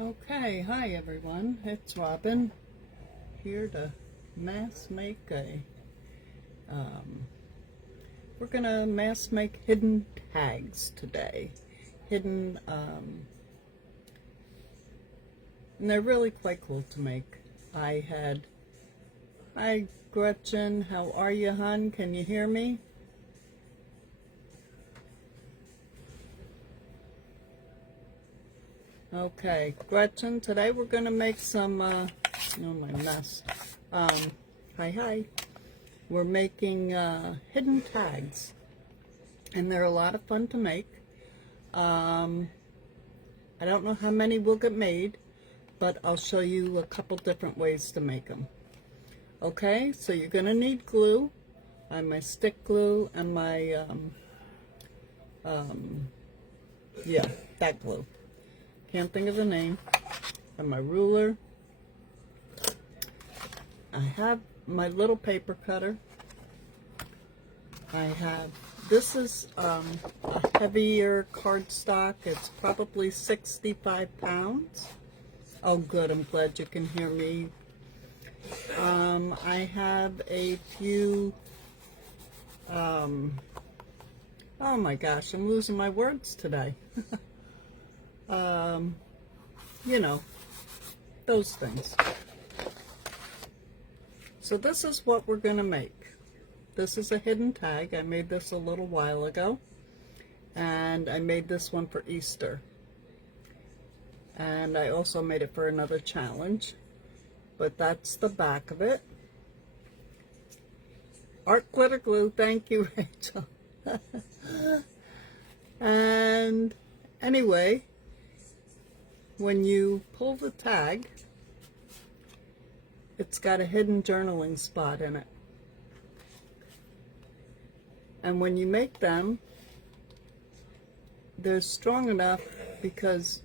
Okay, hi everyone, it's Robin here to mass make we're gonna mass make hidden tags today. Hidden, and they're really quite cool to make. Hi Gretchen, how are you, hon? Can you hear me? Okay, Gretchen, today we're gonna make some, oh my mess. Hi. We're making hidden tags, and they're a lot of fun to make. I don't know how many will get made, but I'll show you a couple different ways to make them. Okay, so you're going to need glue. I have my stick glue and my, yeah, that glue. Can't think of the name. And my ruler. I have my little paper cutter. This is a heavier cardstock. It's probably 65 pounds. Oh good, I'm glad you can hear me. I have a few, oh my gosh, I'm losing my words today. You know, those things. So this is what we're going to make. This is a hidden tag. I made this a little while ago, and I made this one for Easter. And I also made it for another challenge, but that's the back of it. Art glitter glue, thank you, Rachel. And anyway, when you pull the tag, it's got a hidden journaling spot in it. And when you make them, they're strong enough because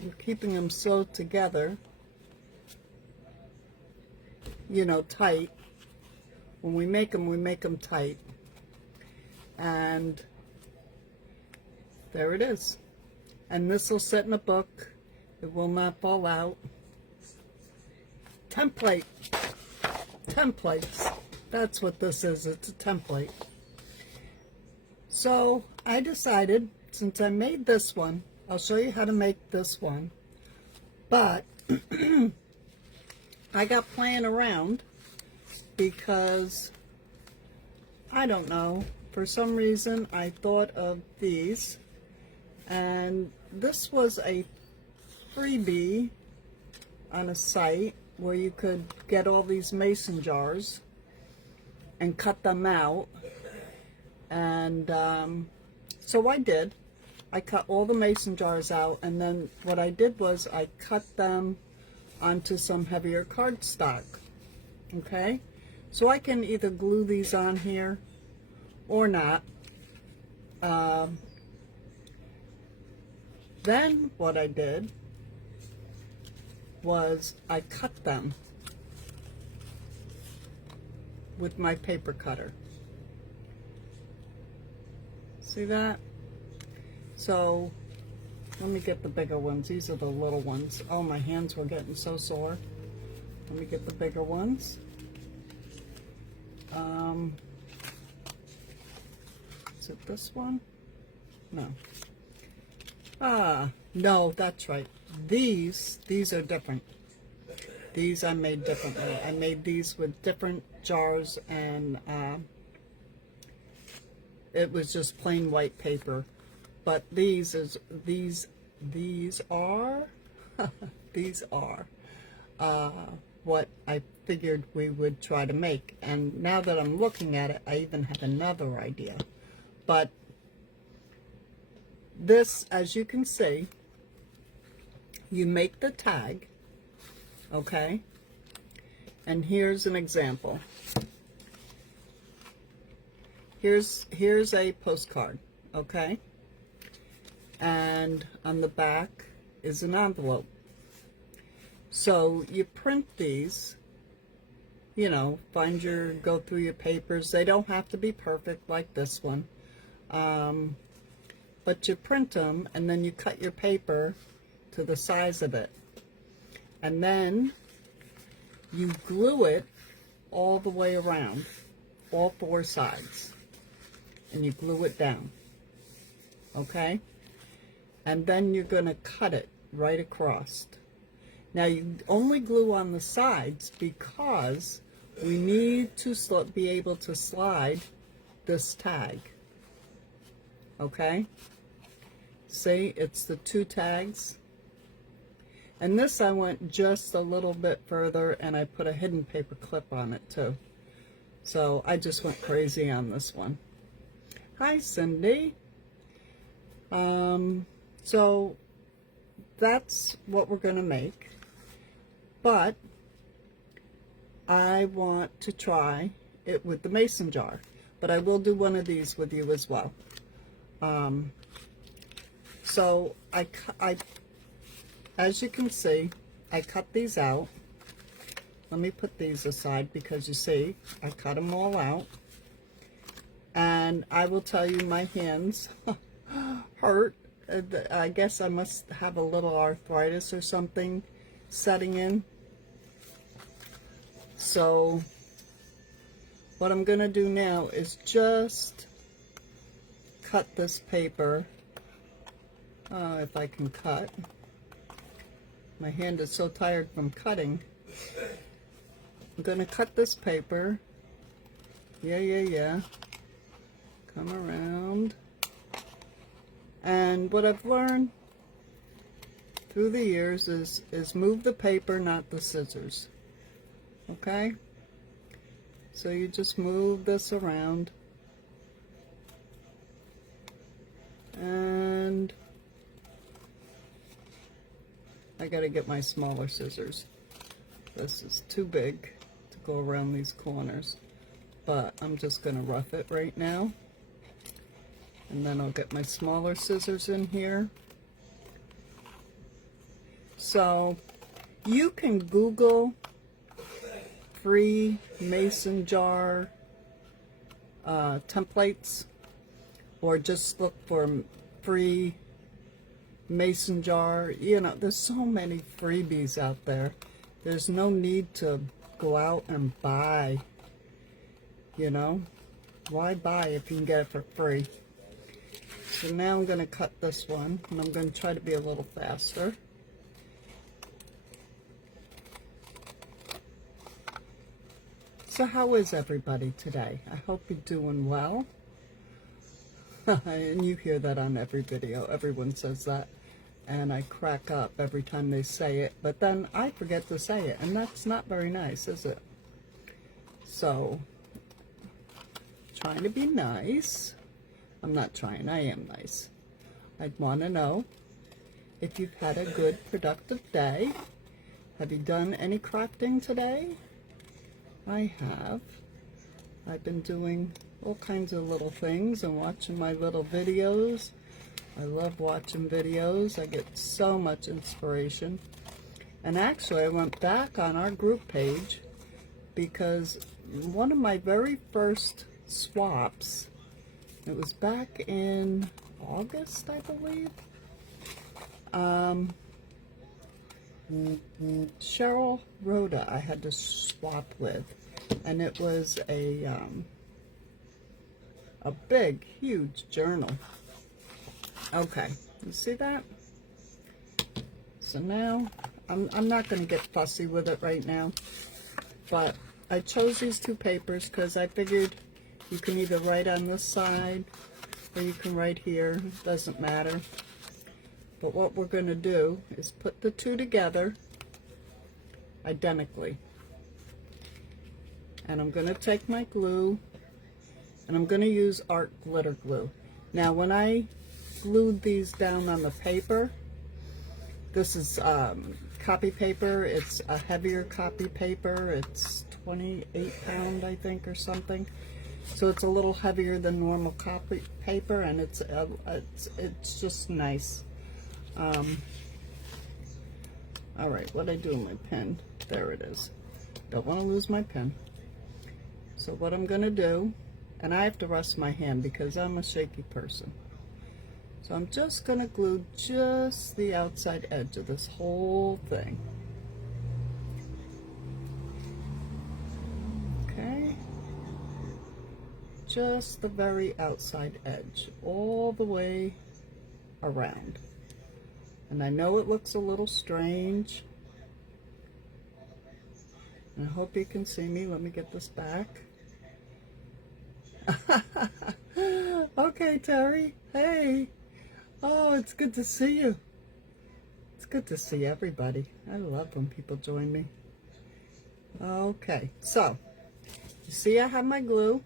you're keeping them sewed together, you know, tight. When we make them tight. And there it is. And this will sit in a book. It will not fall out. Templates. That's what this is. It's a template. So I decided, since I made this one, I'll show you how to make this one. But I got playing around because, I don't know, for some reason I thought of these. And this was a freebie on a site where you could get all these mason jars and cut them out. And so I did. I cut all the mason jars out, and then what I did was I cut them onto some heavier cardstock. Okay? So I can either glue these on here or not. Then what I did was I cut them with my paper cutter. See that? So let me get the bigger ones. These are the little ones. Oh, my hands were getting so sore. Let me get the bigger ones. Is it this one? No. No, that's right. These are different. These I made differently. I made these with different jars, and it was just plain white paper. But these are what I figured we would try to make. And now that I'm looking at it, I even have another idea. But this, as you can see, you make the tag, okay? And here's an example. Here's a postcard, okay? And on the back is an envelope. So you print these, you know, go through your papers. They don't have to be perfect like this one. But you print them, and then you cut your paper to the size of it. And then you glue it all the way around, all four sides. And you glue it down. Okay? And then you're going to cut it right across. Now you only glue on the sides because we need to be able to slide this tag. Okay? See, it's the two tags. And this I went just a little bit further and I put a hidden paper clip on it too. So I just went crazy on this one. Hi Cindy. So that's what we're going to make. But I want to try it with the mason jar. But I will do one of these with you as well. So I, as you can see, I cut these out. Let me put these aside because you see, I cut them all out. And I will tell you, my hands hurt. I guess I must have a little arthritis or something setting in. So what I'm going to do now is just cut this paper. If I can cut. My hand is so tired from cutting. I'm going to cut this paper. Yeah. Come around. And what I've learned through the years is move the paper, not the scissors. Okay? So you just move this around. And I gotta get my smaller scissors. This is too big to go around these corners. But I'm just gonna rough it right now. And then I'll get my smaller scissors in here. So you can Google free mason jar templates, or just look for free mason jar. You know, there's so many freebies out there. There's no need to go out and buy. You know, why buy if you can get it for free? So now I'm going to cut this one, and I'm going to try to be a little faster. So how is everybody today? I hope you're doing well. And you hear that on every video. Everyone says that. And I crack up every time they say it. But then I forget to say it. And that's not very nice, is it? So, trying to be nice. I'm not trying, I am nice. I'd want to know if you've had a good, productive day. Have you done any crafting today? I have. I've been doing all kinds of little things and watching my little videos. I love watching videos. I get so much inspiration. And actually, I went back on our group page because one of my very first swaps, it was back in August, I believe. Cheryl Rhoda I had to swap with, and it was a big, huge journal. Okay, you see that? So now, I'm not going to get fussy with it right now, but I chose these two papers because I figured you can either write on this side or you can write here. It doesn't matter. But what we're going to do is put the two together identically. And I'm going to take my glue and I'm going to use art glitter glue. Now when I glued these down on the paper, this is copy paper. It's a heavier copy paper. It's 28 pound, I think, or something. So it's a little heavier than normal copy paper, and it's just nice. All right, what I do with my pen? There it is. Don't want to lose my pen. So what I'm going to do, and I have to rest my hand because I'm a shaky person. So I'm just going to glue just the outside edge of this whole thing. Okay. Just the very outside edge, all the way around. And I know it looks a little strange. I hope you can see me. Let me get this back. Okay, Terry. Hey. Oh, it's good to see you. It's good to see everybody. I love when people join me. Okay, so you see I have my glue.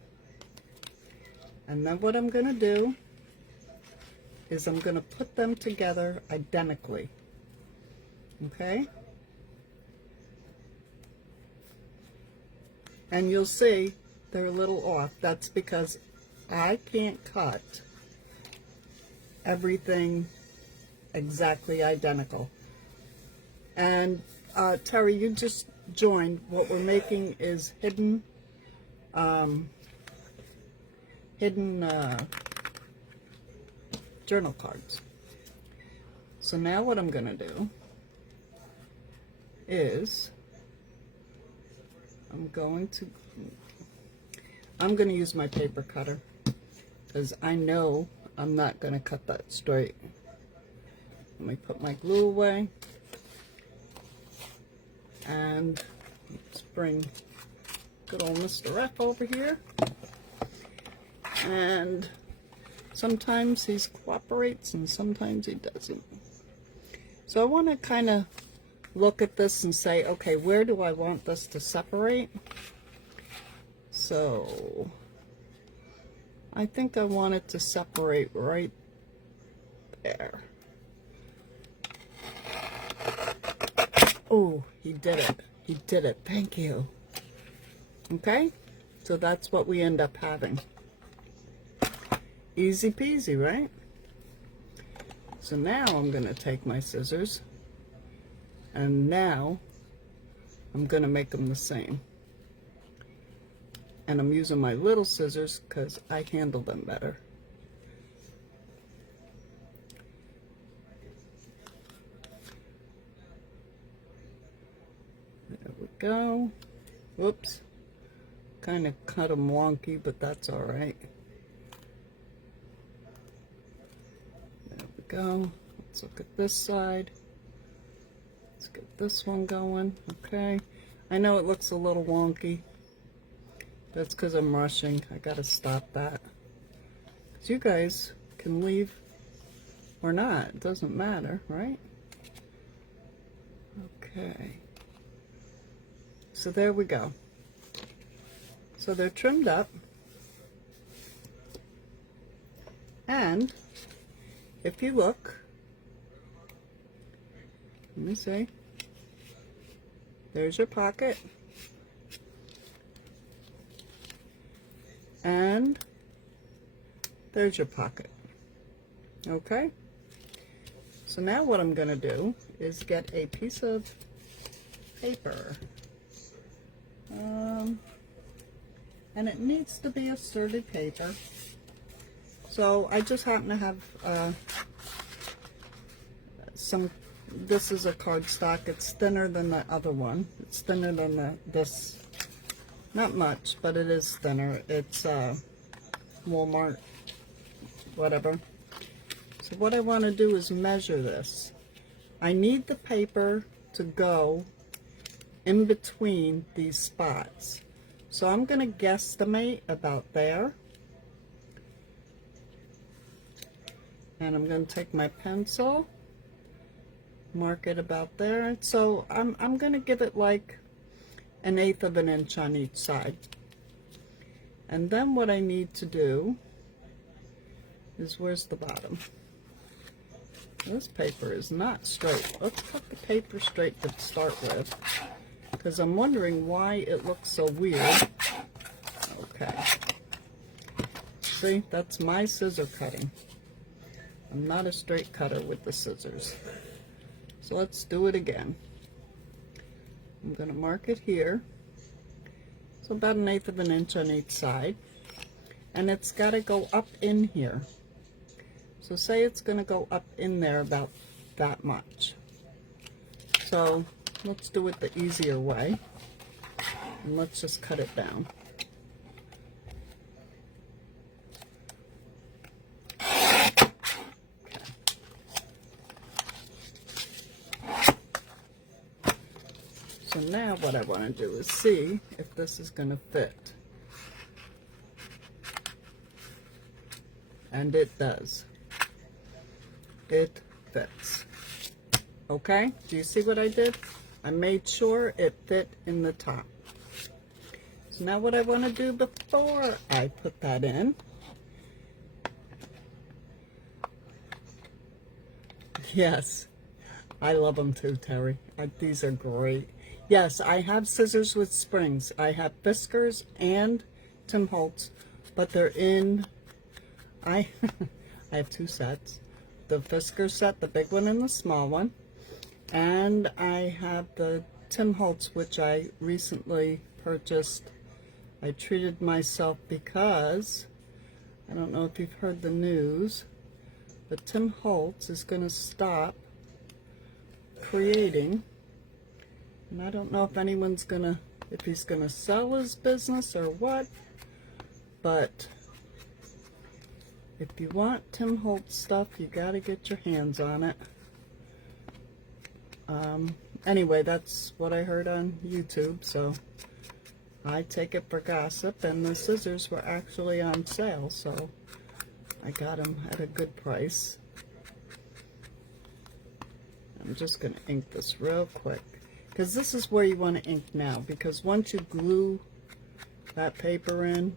And then what I'm going to do is I'm going to put them together identically. Okay? And you'll see they're a little off. That's because I can't cut everything exactly identical. And Terry, you just joined. What we're making is hidden journal cards. So now what I'm going to do is I'm going to use my paper cutter because I know I'm not going to cut that straight. Let me put my glue away, and let's bring good old Mr. F over here. And sometimes he cooperates and sometimes he doesn't. So I want to kind of look at this and say, okay, where do I want this to separate? So I think I want it to separate right there. Oh, he did it. He did it. Thank you. Okay? So that's what we end up having. Easy peasy, right? So now I'm going to take my scissors, and now I'm going to make them the same. And I'm using my little scissors because I handle them better. There we go. Whoops. Kind of cut them wonky, but that's all right. There we go. Let's look at this side. Let's get this one going. Okay. I know it looks a little wonky. That's because I'm rushing. I gotta stop that. Because you guys can leave or not. It doesn't matter, right? Okay. So there we go. So they're trimmed up. And if you look, let me see. There's your pocket. And there's your pocket. Okay? So now what I'm going to do is get a piece of paper. And it needs to be a sturdy paper. So I just happen to have this is a cardstock. It's thinner than the other one. It's thinner than this. Not much, but it is thinner. It's Walmart, whatever. So what I want to do is measure this. I need the paper to go in between these spots. So I'm going to guesstimate about there. And I'm going to take my pencil, mark it about there. So I'm going to give it like 1/8 of an inch on each side. And then what I need to do is, where's the bottom? This paper is not straight. Let's put the paper straight to start with, because I'm wondering why it looks so weird. Okay. See, that's my scissor cutting. I'm not a straight cutter with the scissors. So let's do it again. I'm going to mark it here. So about 1/8 of an inch on each side. And it's got to go up in here. So say it's going to go up in there about that much. So let's do it the easier way. And let's just cut it down. So now what I want to do is see if this is going to fit. And it does. It fits. Okay? Do you see what I did? I made sure it fit in the top. So now what I want to do before I put that in, yes, I love them too, Terry. These are great. Yes, I have scissors with springs. I have Fiskars and Tim Holtz, but they're in, I have two sets. The Fiskars set, the big one and the small one. And I have the Tim Holtz, which I recently purchased. I treated myself because, I don't know if you've heard the news, but Tim Holtz is going to stop creating. And I don't know if anyone's gonna, if he's gonna sell his business or what, but if you want Tim Holtz stuff, you gotta get your hands on it. Anyway, that's what I heard on YouTube, so I take it for gossip, and the scissors were actually on sale, so I got them at a good price. I'm just gonna ink this real quick. Because this is where you want to ink now, because once you glue that paper in,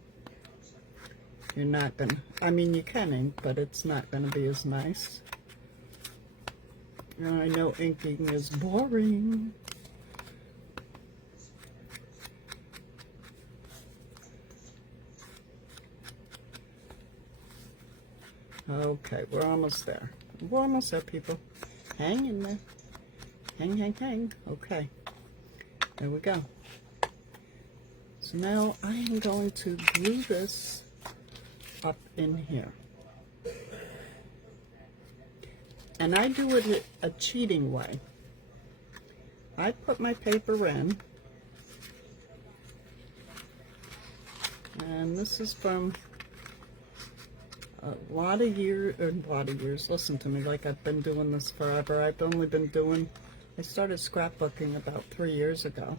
you're not going to, I mean you can ink, but it's not going to be as nice. And I know inking is boring. Okay, we're almost there. We're almost there, people. Hang in there. Hang, hang, hang. Okay. There we go. So now I am going to glue this up in here. And I do it a cheating way. I put my paper in. And this is from a lot of years. Listen to me, like I've been doing this forever. I've only been doing, I started scrapbooking about 3 years ago.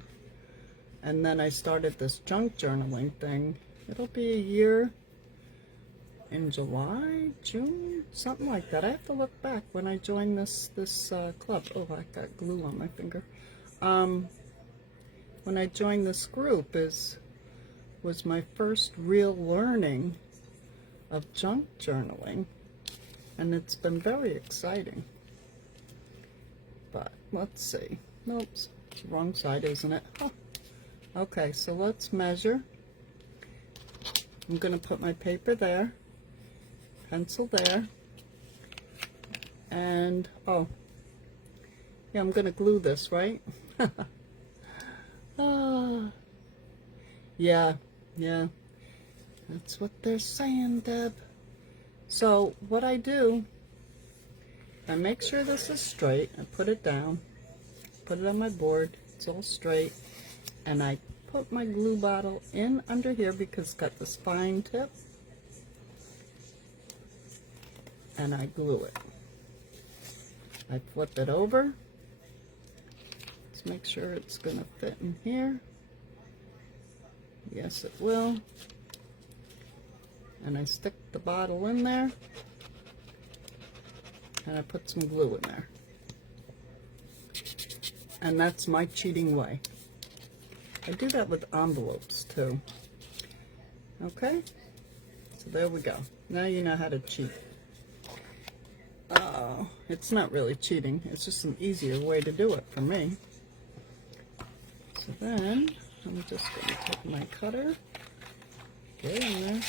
And then I started this junk journaling thing. It'll be a year in July, June, something like that. I have to look back when I joined this club. Oh, I got glue on my finger. When I joined this group was my first real learning of junk journaling, and it's been very exciting. But let's see. Nope, it's the wrong side, isn't it? Oh. Okay, so let's measure. I'm going to put my paper there, pencil there, and oh, yeah, I'm going to glue this, right? Yeah, that's what they're saying, Deb. So what I do, I make sure this is straight. I put it down, put it on my board. It's all straight. And I put my glue bottle in under here because it's got this fine tip. And I glue it. I flip it over. Let's make sure it's going to fit in here. Yes, it will. And I stick the bottle in there. And I put some glue in there. And that's my cheating way. I do that with envelopes too. Okay? So there we go. Now you know how to cheat. It's not really cheating. It's just an easier way to do it for me. So then, I'm just going to take my cutter. Get in there.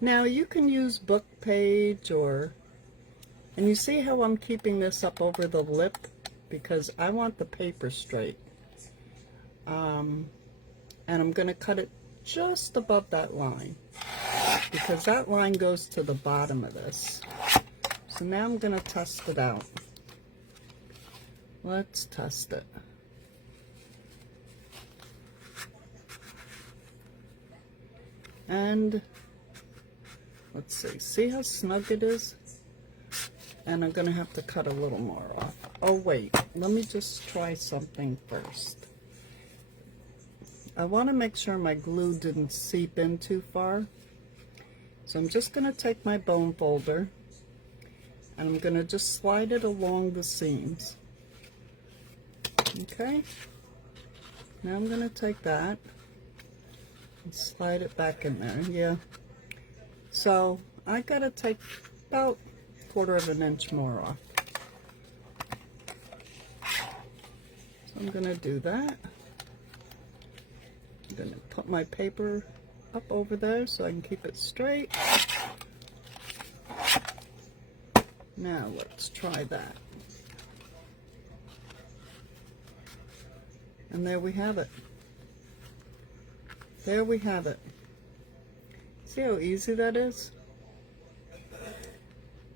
Now you can use book page or... And you see how I'm keeping this up over the lip? Because I want the paper straight. And I'm going to cut it just above that line. because that line goes to the bottom of this. So now I'm going to test it out. Let's test it. And let's see how snug it is? And I'm going to have to cut a little more off. Oh wait, let me just try something first. I want to make sure my glue didn't seep in too far. So I'm just going to take my bone folder and I'm going to just slide it along the seams. Okay, now I'm going to take that and slide it back in there. Yeah, so I got to take about 1/4 of an inch more off. So I'm going to do that. I'm going to put my paper up over there so I can keep it straight. Now let's try that. And there we have it. There we have it. See how easy that is?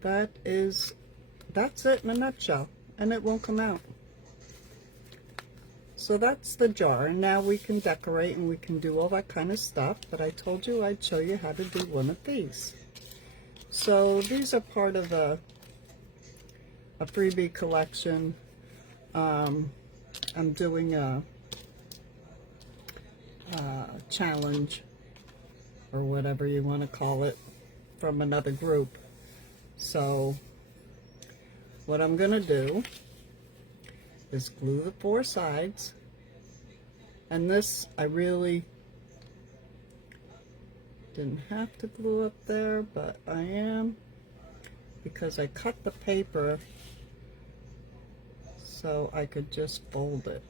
That's it in a nutshell. And it won't come out. So that's the jar. Now we can decorate and we can do all that kind of stuff. But I told you I'd show you how to do one of these. So these are part of a freebie collection. I'm doing a challenge or whatever you want to call it from another group. So what I'm going to do is glue the 4 sides, and this I really didn't have to glue up there, but I am, because I cut the paper so I could just fold it.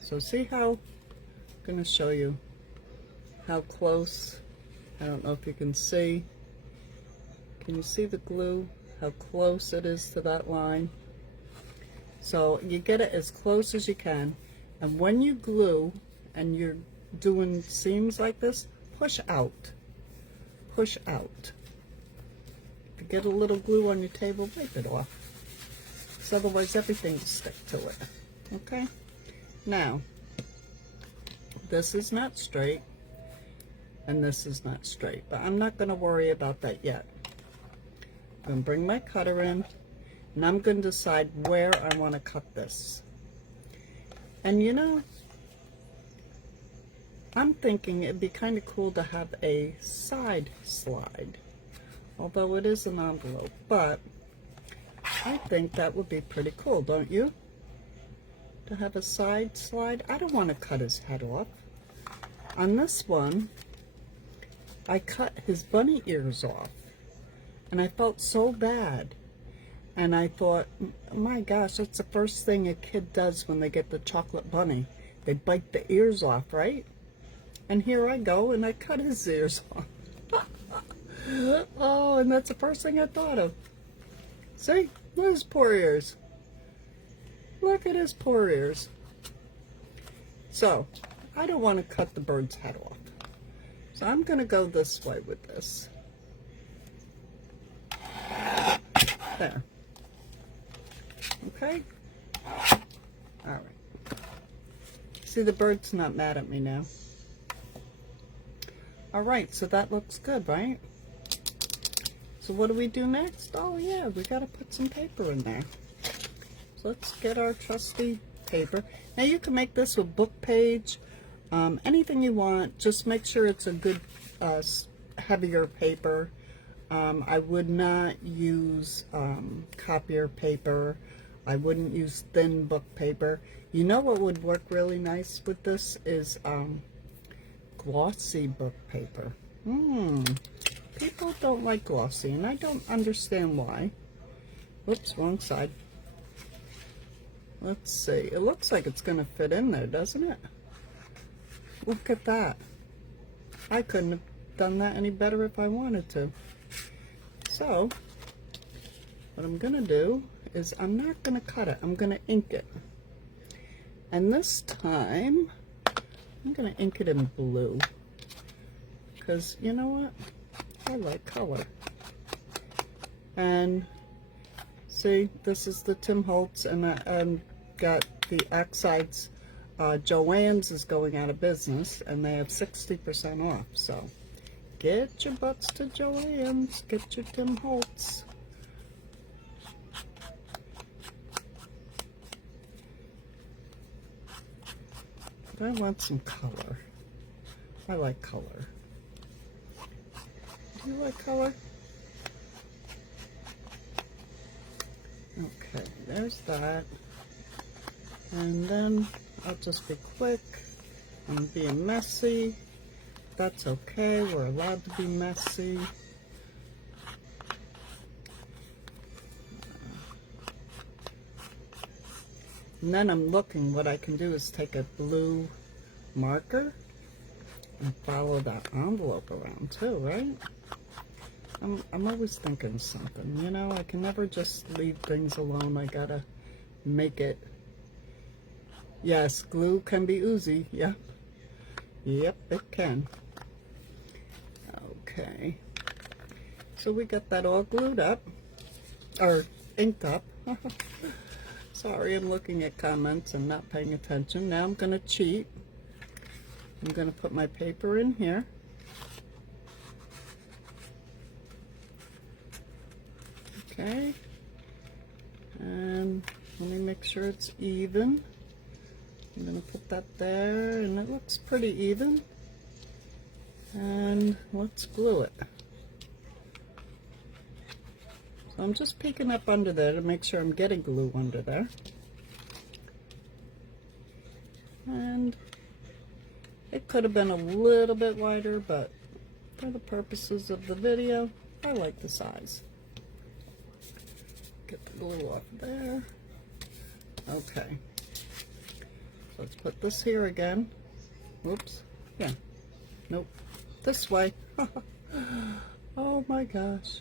So see how, I'm going to show you how close, I don't know if you can see, can you see the glue, how close it is to that line? So you get it as close as you can, and when you glue and you're doing seams like this, push out, push out. If you get a little glue on your table, wipe it off, because otherwise everything will stick to it. Okay, now this is not straight and this is not straight, but I'm not going to worry about that yet. I'm going to bring my cutter in and I'm going to decide where I want to cut this. And you know, I'm thinking it'd be kind of cool to have a side slide, although it is an envelope, but I think that would be pretty cool, don't you? To have a side slide. I don't want to cut his head off. On this one, I cut his bunny ears off, and I felt so bad. And I thought, my gosh, that's the first thing a kid does when they get the chocolate bunny. They bite the ears off, right? And here I go, and I cut his ears off. Oh, and that's the first thing I thought of. See? Look at his poor ears. Look at his poor ears. So, I don't want to cut the bird's head off. So I'm going to go this way with this. There. Okay? Alright. See, the bird's not mad at me now. Alright, so that looks good, right? So what do we do next? Oh yeah, we got to put some paper in there. So let's get our trusty paper. Now you can make this with book page, anything you want. Just make sure it's a good heavier paper. I would not use copier paper. I wouldn't use thin book paper. You know what would work really nice with this is glossy book paper. People don't like glossy, and I don't understand why. Whoops, wrong side. Let's see. It looks like it's going to fit in there, doesn't it? Look at that. I couldn't have done that any better if I wanted to. So, what I'm going to do is I'm not going to cut it. I'm going to ink it. And this time, I'm going to ink it in blue. Because, you know what? I like color. And, see, this is the Tim Holtz, and I got the Oxides. Joann's is going out of business, and they have 60% off. So, get your butts to Joann's. Get your Tim Holtz. But I want some color. I like color. Do you like color? Okay, there's that. And then I'll just be quick. I'm being messy. That's okay. We're allowed to be messy. And then I'm looking, what I can do is take a blue marker and follow that envelope around too, right? I'm always thinking something, you know? I can never just leave things alone. I gotta make it. Yes, glue can be oozy. Yep. Yep, it can. Okay. So we got that all glued up. Or inked up. Sorry, I'm looking at comments and not paying attention. Now I'm going to cheat. I'm going to put my paper in here. Okay. And let me make sure it's even. I'm going to put that there, and it looks pretty even. And let's glue it. So I'm just peeking up under there to make sure I'm getting glue under there. And it could have been a little bit wider, but for the purposes of the video, I like the size. Get the glue off there. Okay. So let's put this here again. Whoops. Yeah. Nope. This way. Oh my gosh.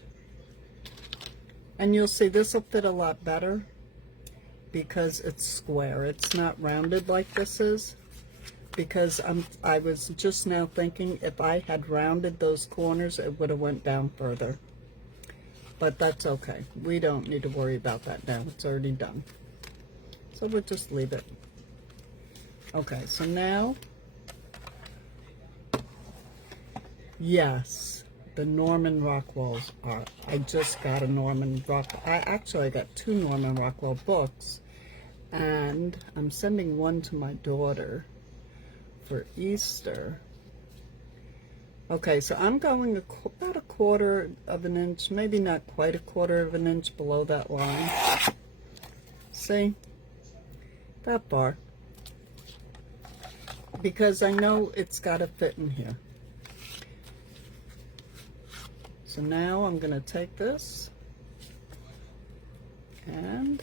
And you'll see this will fit a lot better because it's square. It's not rounded like this is. Because I was just now thinking if I had rounded those corners, it would have went down further. But that's okay. We don't need to worry about that now. It's already done. So we'll just leave it. Okay, so now, yes, the Norman Rockwells are. I just got a Norman Rockwell. I got 2 Norman Rockwell books, and I'm sending one to my daughter for Easter. Okay, so I'm going about a 1/4 of an inch, maybe not quite a 1/4 of an inch below that line. See? That far. Because I know it's got to fit in here. So now I'm going to take this and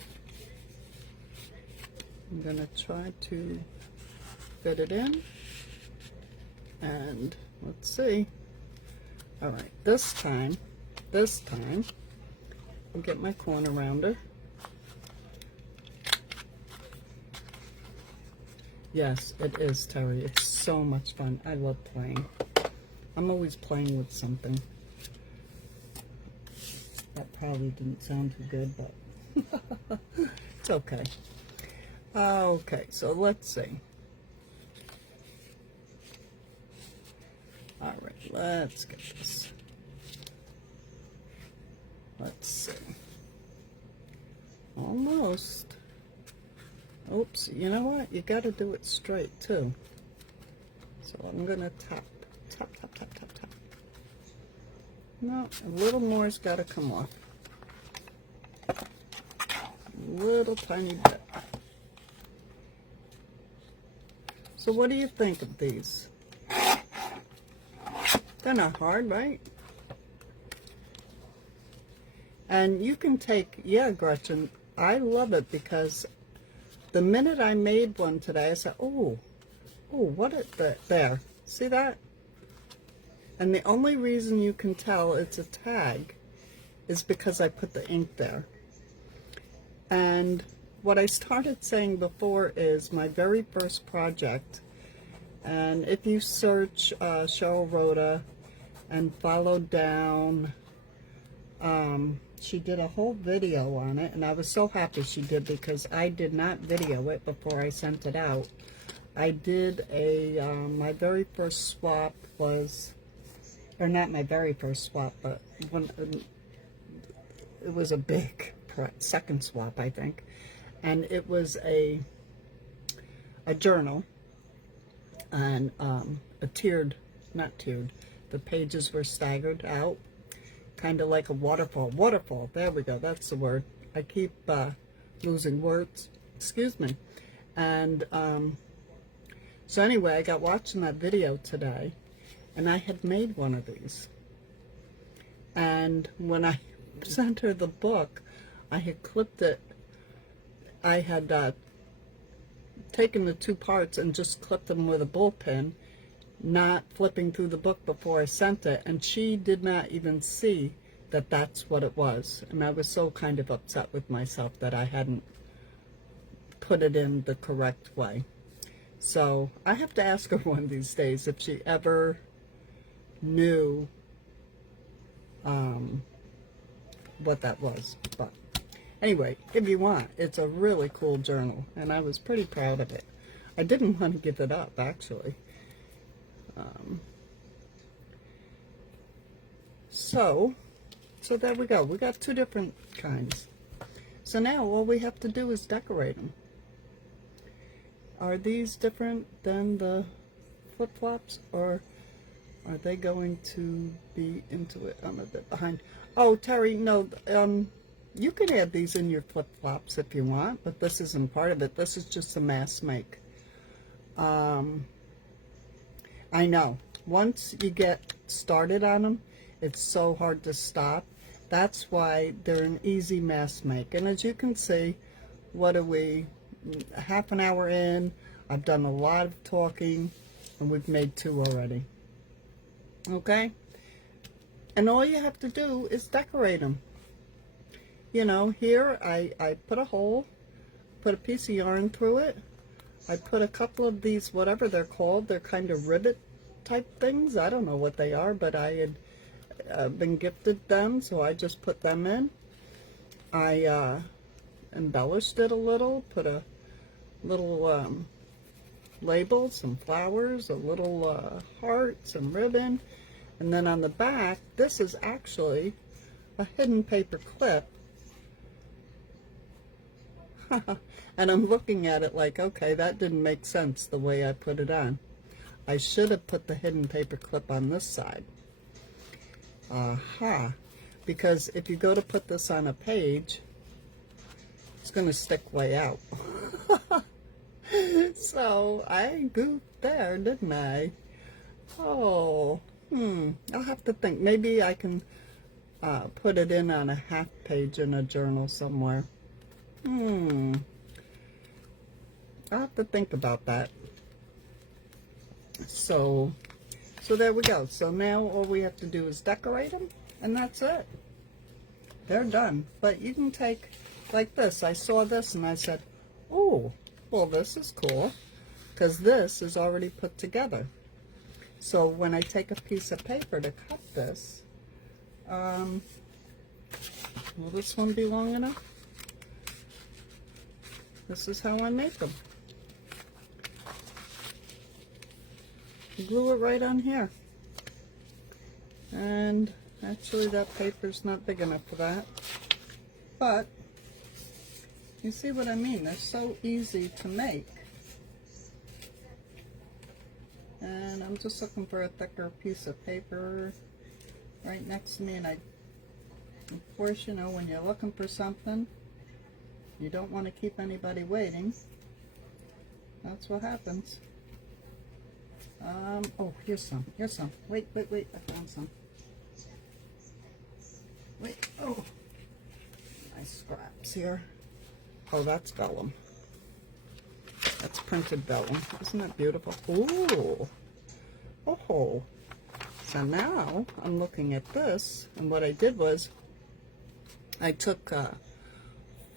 I'm going to try to fit it in. And let's see. All right, this time, I'll get my corner rounder. Yes, it is, Terry. It's so much fun. I love playing. I'm always playing with something. That probably didn't sound too good, but it's okay. Okay, so let's see. All right, let's get this. Let's see. Almost. Oops, you know what? You got to do it straight too. So I'm going to tap. No, a little more's got to come off. A little tiny bit. So what do you think of these? They're not hard, right? And you can take, yeah, Gretchen, I love it because the minute I made one today, I said, oh, what is that? There, see that? And the only reason you can tell it's a tag is because I put the ink there. And what I started saying before is my very first project. And if you search Cheryl Rhoda and follow down, she did a whole video on it, and I was so happy she did, because I did not video it before I sent it out. I did a, my very first swap was, or not my very first swap, but when, it was a big second swap, I think. And it was a journal, and a tiered, not tiered, the pages were staggered out, kind of like a waterfall, there we go, that's the word. I keep losing words, excuse me. And so anyway, I got watching that video today, and I had made one of these. And when I sent her the book, I had clipped it, I had taken the two parts and just clipped them with a bullpen, not flipping through the book before I sent it, and she did not even see that that's what it was. And I was so kind of upset with myself that I hadn't put it in the correct way. So I have to ask her one of these days if she ever knew what that was. But anyway, if you want, it's a really cool journal, and I was pretty proud of it. I didn't want to give it up, actually. So there we go. We got two different kinds. So now all we have to do is decorate them. Are these different than the flip-flops, or are they going to be into it? I'm a bit behind. Oh, Terry, no, you can add these in your flip-flops if you want, but this isn't part of it. This is just a mass make. I know. Once you get started on them, it's so hard to stop. That's why they're an easy mass make. And as you can see, what are we, half an hour in? I've done a lot of talking, and we've made two already. Okay? And all you have to do is decorate them. You know, here I put a hole, put a piece of yarn through it. I put a couple of these, whatever they're called, they're kind of rivet type things. I don't know what they are, but I had been gifted them, so I just put them in. I embellished it a little, put a little label, some flowers, a little heart, some ribbon, and then on the back, this is actually a hidden paper clip. And I'm looking at it like, okay, that didn't make sense the way I put it on. I should have put the hidden paper clip on this side. Aha. Because if you go to put this on a page, it's going to stick way out. So I goofed there, didn't I? Oh, I'll have to think. Maybe I can put it in on a half page in a journal somewhere. I'll have to think about that. So there we go. So now all we have to do is decorate them, and that's it. They're done. But you can take, like this. I saw this and I said, oh, well, this is cool, because this is already put together. So when I take a piece of paper to cut this, will this one be long enough? This is how I make them. Glue it right on here. And actually that paper's not big enough for that. But you see what I mean? They're so easy to make. And I'm just looking for a thicker piece of paper right next to me. And of course, you know, when you're looking for something, you don't want to keep anybody waiting. That's what happens. Oh, here's some. Here's some. Wait. I found some. Wait. Oh, nice scraps here. Oh, that's vellum. That's printed vellum. Isn't that beautiful? Ooh. Oh. So now I'm looking at this, and what I did was I took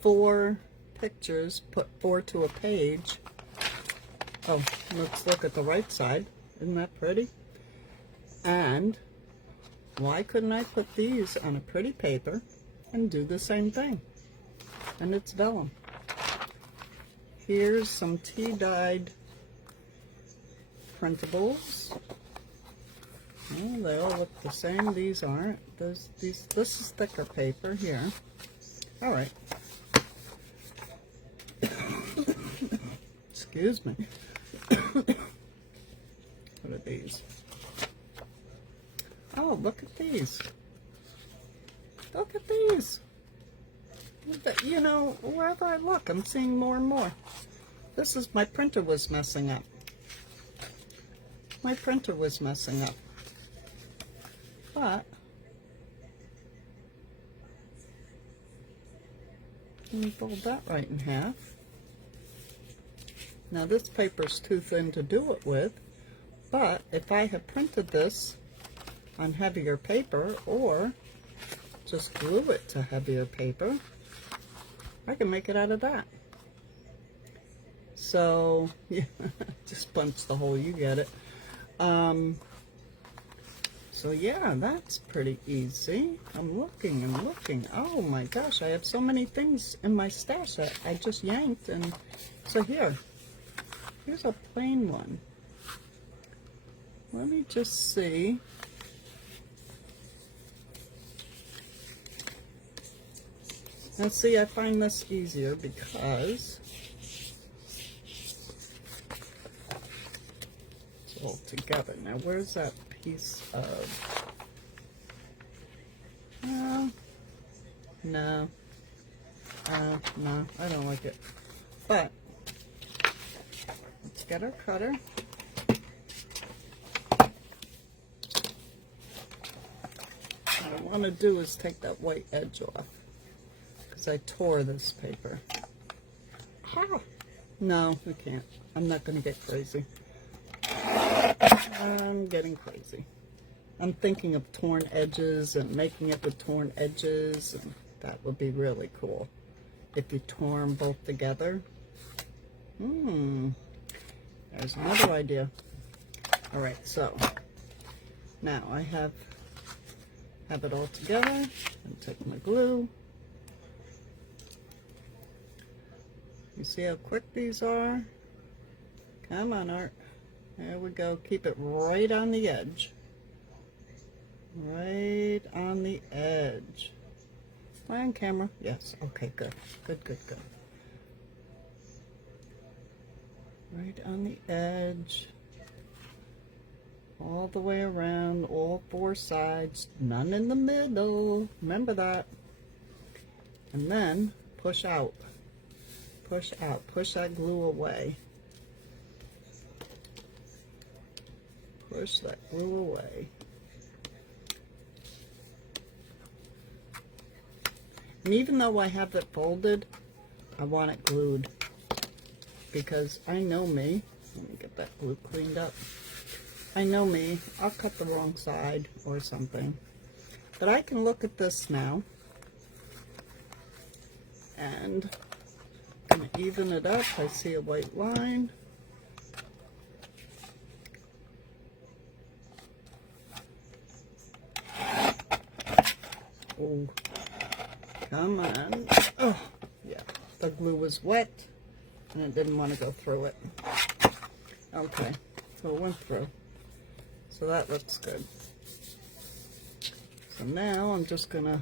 4 pictures, put 4 to a page. Oh, let's look at the right side. Isn't that pretty? And why couldn't I put these on a pretty paper and do the same thing? And it's vellum. Here's some tea-dyed printables. Oh, they all look the same. These aren't. This is thicker paper here. All right. Excuse me. What are these? Oh, look at these. Look at these. You know, wherever I look, I'm seeing more and more. This is, my printer was messing up. My printer was messing up. But let me fold that right in half. Now this paper's too thin to do it with, but if I had printed this on heavier paper or just glue it to heavier paper, I can make it out of that. So, yeah, just punch the hole, you get it. So yeah, that's pretty easy. I'm looking and looking. Oh my gosh, I have so many things in my stash that I just yanked. And so here's a plain one. Let me just see. Now see, I find this easier because it's all together. Now where's that piece of, no, I don't like it. But let's get our cutter. What I want to do is take that white edge off because I tore this paper. How? No, we can't. I'm not going to get crazy. I'm getting crazy. I'm thinking of torn edges and making it with torn edges, and that would be really cool if you tore them both together. There's another idea. All right, so now I have it all together. I'm taking my glue. You see how quick these are? Come on, Art. There we go. Keep it right on the edge. Right on the edge. Am I on camera? Yes. Okay, good. Good, good, good. Right on the edge. All the way around, all 4 sides. None in the middle. Remember that. And then push out. Push out. Push that glue away. Push that glue away. And even though I have it folded, I want it glued. Because I know me. Let me get that glue cleaned up. I know me. I'll cut the wrong side or something. But I can look at this now. And I'm going to even it up. I see a white line. Oh, come on. Oh, yeah. The glue was wet and it didn't want to go through it. Okay, so it went through. So that looks good. So now I'm just going to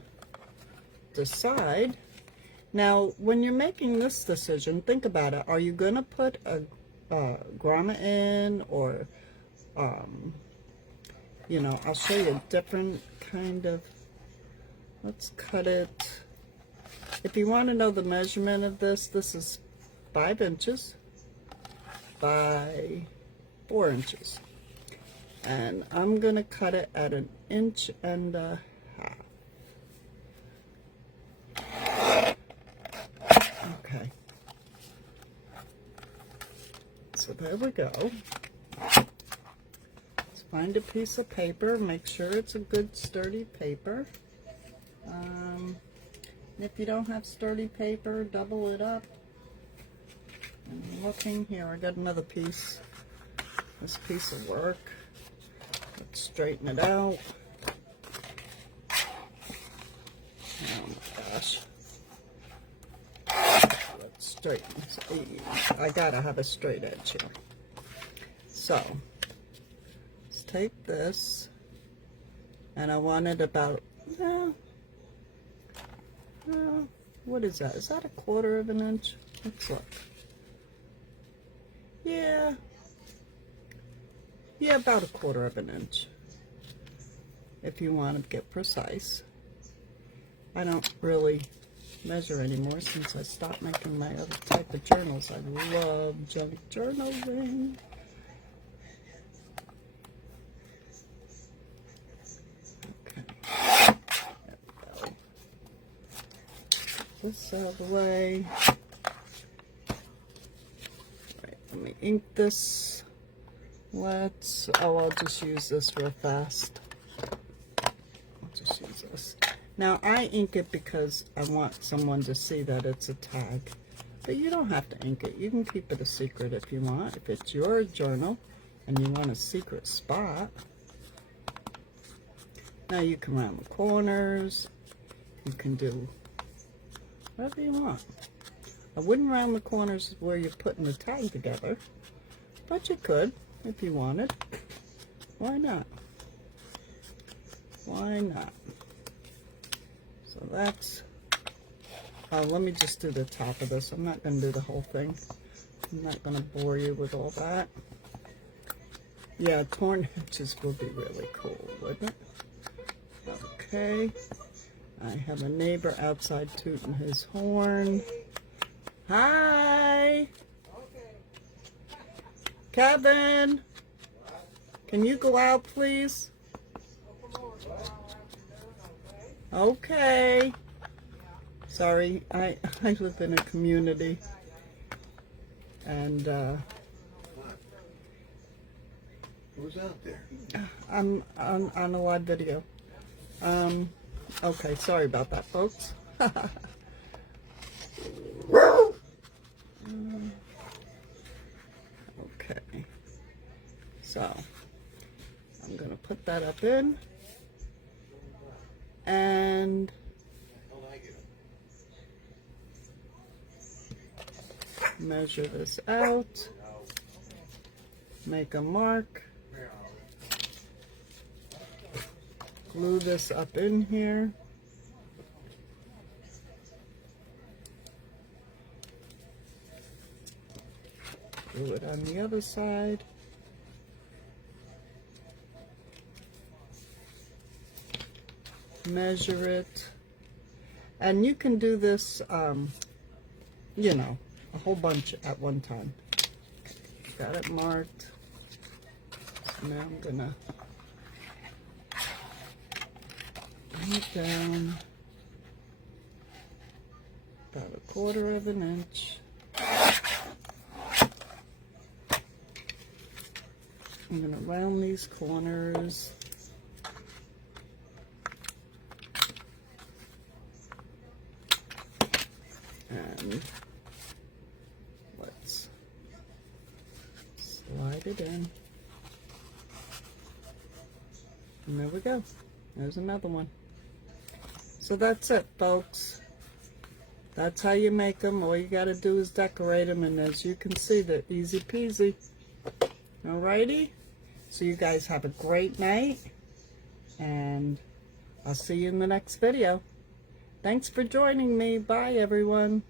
decide. Now, when you're making this decision, think about it. Are you going to put a grommet in, or, you know, I'll show you a different kind of. Let's cut it. If you want to know the measurement of this, this is 5 inches by 4 inches. And I'm going to cut it at 1.5 inches. Okay. So there we go. Let's find a piece of paper. Make sure it's a good sturdy paper. If you don't have sturdy paper, double it up. And looking here, I got another piece. This piece of work. Let's straighten it out. Oh my gosh. Let's straighten this. I gotta have a straight edge here. So, let's take this, and I want it about, what is that? Is that a 1/4 of an inch? Let's look. Yeah, about a 1/4 of an inch, if you want to get precise. I don't really measure anymore since I stopped making my other type of journals. I love junk journaling. Okay, there we go. This out of the way. Right, let me ink this. I'll just use this real fast. I'll just use this. Now, I ink it because I want someone to see that it's a tag. But you don't have to ink it. You can keep it a secret if you want. If it's your journal and you want a secret spot. Now, you can round the corners. You can do whatever you want. I wouldn't round the corners where you're putting the tag together. But you could if you wanted. Why not? Why not? So that's, let me just do the top of this. I'm not going to do the whole thing. I'm not going to bore you with all that. Yeah, torn edges would be really cool, wouldn't it? Okay. I have a neighbor outside tooting his horn. Hi! Kevin! Can you go out, please? Okay. Sorry, I live in a community, and who's out there? I'm on a live video. Okay, sorry about that, folks. Okay, so I'm gonna put that up in. And measure this out, make a mark, glue this up in here, glue it on the other side. Measure it, and you can do this, you know, a whole bunch at one time. Got it marked. So now I'm gonna bring it down about a 1/4 of an inch. I'm gonna round these corners. And let's slide it in. And there we go. There's another one. So that's it, folks. That's how you make them. All you got to do is decorate them. And as you can see, they're easy peasy. Alrighty. So you guys have a great night. And I'll see you in the next video. Thanks for joining me. Bye, everyone.